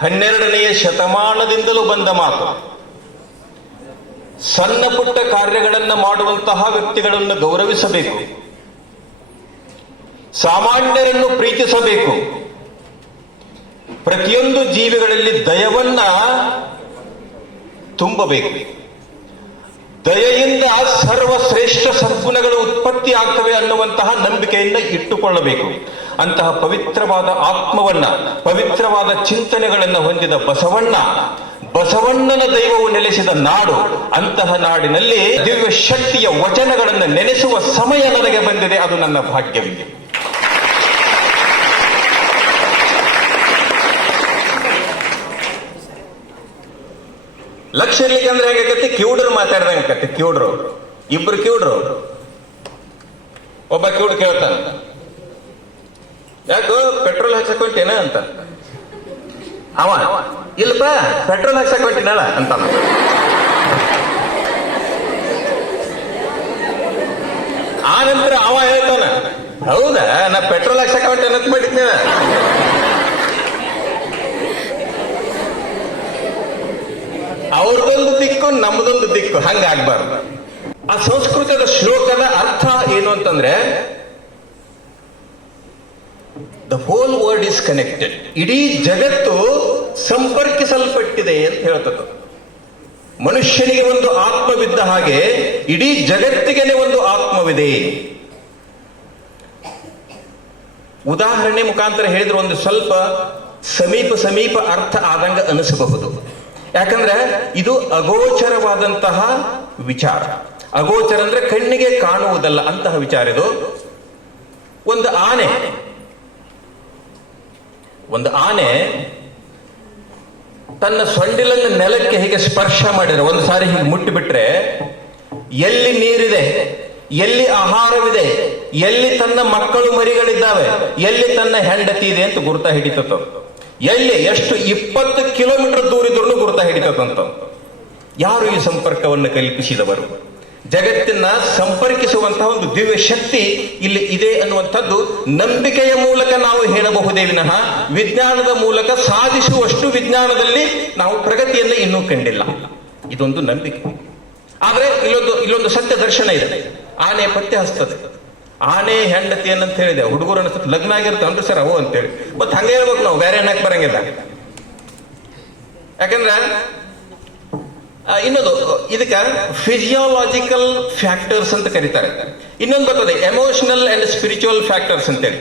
12ನೇ ಶತಮಾನದಿಂದಲೂ ಬಂದ ಮಾತು. ಸಣ್ಣ ಪುಟ್ಟ ಕಾರ್ಯಗಳನ್ನು ಮಾಡುವಂತಹ ವ್ಯಕ್ತಿಗಳನ್ನು ಗೌರವಿಸಬೇಕು, ಸಾಮಾನ್ಯರನ್ನು ಪ್ರೀತಿಸಬೇಕು, ಪ್ರತಿಯೊಂದು ಜೀವಿಗಳಲ್ಲಿ ದಯವನ್ನ ತುಂಬಬೇಕು. ದಯೆಯಿಂದ ಸರ್ವಶ್ರೇಷ್ಠ ಸದ್ಗುಣಗಳು ಉತ್ಪತ್ತಿ ಆಗ್ತವೆ ಅನ್ನುವಂತಹ ನಂಬಿಕೆಯನ್ನು ಇಟ್ಟುಕೊಳ್ಳಬೇಕು. ಅಂತಹ ಪವಿತ್ರವಾದ ಆತ್ಮವನ್ನ, ಪವಿತ್ರವಾದ ಚಿಂತನೆಗಳನ್ನು ಹೊಂದಿದ ಬಸವಣ್ಣನ ದೈವವು ನೆಲೆಸಿದ ನಾಡು. ಅಂತಹ ನಾಡಿನಲ್ಲಿ ದಿವ್ಯ ಶಕ್ತಿಯ ವಚನಗಳನ್ನು ನೆನೆಸುವ ಸಮಯ ನನಗೆ ಬಂದಿದೆ. ಅದು ನನ್ನ ಭಾಗ್ಯವಿದೆ. ಲಕ್ಷ ಇರ್ಲಿಕ್ಕಂದ್ರೆ ಹೆಂಗಕತಿ, ಕಿವುಡ್ರು ಮಾತಾಡ್ದಂಗೆ ಆಕತಿ. ಕಿವುಡ್ರು ಇಬ್ರು ಕಿವುಡ್ರು, ಒಬ್ಬ ಕಿವುಡ್ ಕೇಳ್ತಾನ, ಯಾಕೋ ಪೆಟ್ರೋಲ್ ಹಾಕ್ಸಕೊಂಟೇನ ಅಂತ. ಅವ ಇಲ್ಲಪ್ಪ ಪೆಟ್ರೋಲ್ ಹಾಕ್ಸಕೊಂಟಿನಲ್ಲ ಅಂತ. ಆ ನಂತರ ಅವ ಹೇಳ್ತಾನ, ಹೌದಾ ನಾ ಪೆಟ್ರೋಲ್ ಹಾಕ್ಸಕೊಂಟೇನಂತ ಮಾಡಿದ್ನ. ಅವ್ರದೊಂದು ದಿಕ್ಕು ನಮ್ಮದೊಂದು ದಿಕ್ಕು, ಹಂಗಾಗ್ಬಾರ್ದು. ಆ ಸಂಸ್ಕೃತದ ಶ್ಲೋಕದ ಅರ್ಥ ಏನು ಅಂತಂದ್ರೆ, the whole world is connected. ಇಡೀ ಜಗತ್ತು ಸಂಪರ್ಕಿಸಲ್ಪಟ್ಟಿದೆ ಅಂತ ಹೇಳ್ತದೆ. ಮನುಷ್ಯನಿಗೆ ಒಂದು ಆತ್ಮವಿದ್ದ ಹಾಗೆ ಇಡೀ ಜಗತ್ತಿಗೆ ಒಂದು ಆತ್ಮವಿದೆ. ಉದಾಹರಣೆ ಮುಖಾಂತರ ಹೇಳಿದ್ರೆ ಒಂದು ಸ್ವಲ್ಪ ಸಮೀಪ ಅರ್ಥ ಆದಂಗ ಅನಿಸಬಹುದು. ಯಾಕಂದ್ರೆ ಇದು ಅಗೋಚರವಾದಂತಹ ವಿಚಾರ. ಅಗೋಚರ ಅಂದ್ರೆ ಕಣ್ಣಿಗೆ ಕಾಣುವುದಲ್ಲ ಅಂತಹ ವಿಚಾರ ಇದು. ಒಂದು ಆನೆ ತನ್ನ ಸೊಂಡಿಲನ್ನು ನೆಲಕ್ಕೆ ಹೀಗೆ ಸ್ಪರ್ಶ ಮಾಡಿದ್ರೆ, ಒಂದು ಸಾರಿ ಹೀಗೆ ಮುಟ್ಟಿಬಿಟ್ರೆ, ಎಲ್ಲಿ ನೀರಿದೆ, ಎಲ್ಲಿ ಆಹಾರವಿದೆ, ಎಲ್ಲಿ ತನ್ನ ಮಕ್ಕಳು ಮರಿಗಳಿದ್ದಾವೆ, ಎಲ್ಲಿ ತನ್ನ ಹೆಂಡತಿ ಇದೆ ಅಂತ ಗುರುತ ಹಿಡಿತದ. ಎಲ್ಲಿ ಎಷ್ಟು 20 ಕಿಲೋಮೀಟರ್ ದೂರ ಇದ್ರೂ ಗುರುತ ಹಿಡಿತದಂತ. ಯಾರು ಈ ಸಂಪರ್ಕವನ್ನು ಕಲ್ಪಿಸಿದವರು? ಜಗತ್ತನ್ನ ಸಂಪರ್ಕಿಸುವಂತಹ ಒಂದು ದಿವ್ಯ ಶಕ್ತಿ ಇಲ್ಲಿ ಇದೆ ಅನ್ನುವಂಥದ್ದು ನಂಬಿಕೆಯ ಮೂಲಕ ನಾವು ಹೇಳಬಹುದೇ ವಿನಃ ವಿಜ್ಞಾನದ ಮೂಲಕ ಸಾಧಿಸುವಷ್ಟು ವಿಜ್ಞಾನದಲ್ಲಿ ನಾವು ಪ್ರಗತಿಯನ್ನು ಇನ್ನೂ ಕಂಡಿಲ್ಲ. ಇದೊಂದು ನಂಬಿಕೆ. ಆದ್ರೆ ಇಲ್ಲೊಂದು ಸತ್ಯ ದರ್ಶನ ಇದೆ. ಆನೆ ಪತ್ತೆ ಹಸ್ತದೆ. ಆನೆ ಹೆಂಡತಿ ಏನಂತ ಹೇಳಿದೆ, ಹುಡುಗರು ಅನಿಸ್ತದೆ ಲಗ್ನ ಆಗಿರ್ತಾವನ್ರಿ ಸರ್ ಅವು ಅಂತೇಳಿ. ಮತ್ತೆ ಹಂಗೆ ಹೇಳ್ಬೇಕು ನಾವು, ಬೇರೆ ಹೆಣ್ಣಕ್ಕೆ ಬರಂಗಿಲ್ಲ. ಯಾಕಂದ್ರೆ ಇನ್ನೊಂದು ಇದಕ್ಕ ಫಿಸಿಯಾಲಜಿಕಲ್ ಫ್ಯಾಕ್ಟರ್ಸ್ ಅಂತ ಕರೀತಾರೆ. ಇನ್ನೊಂದು ಬರ್ತದೆ ಎಮೋಷನಲ್ ಅಂಡ್ ಸ್ಪಿರಿಚುವಲ್ ಫ್ಯಾಕ್ಟರ್ಸ್ ಅಂತೇಳಿ.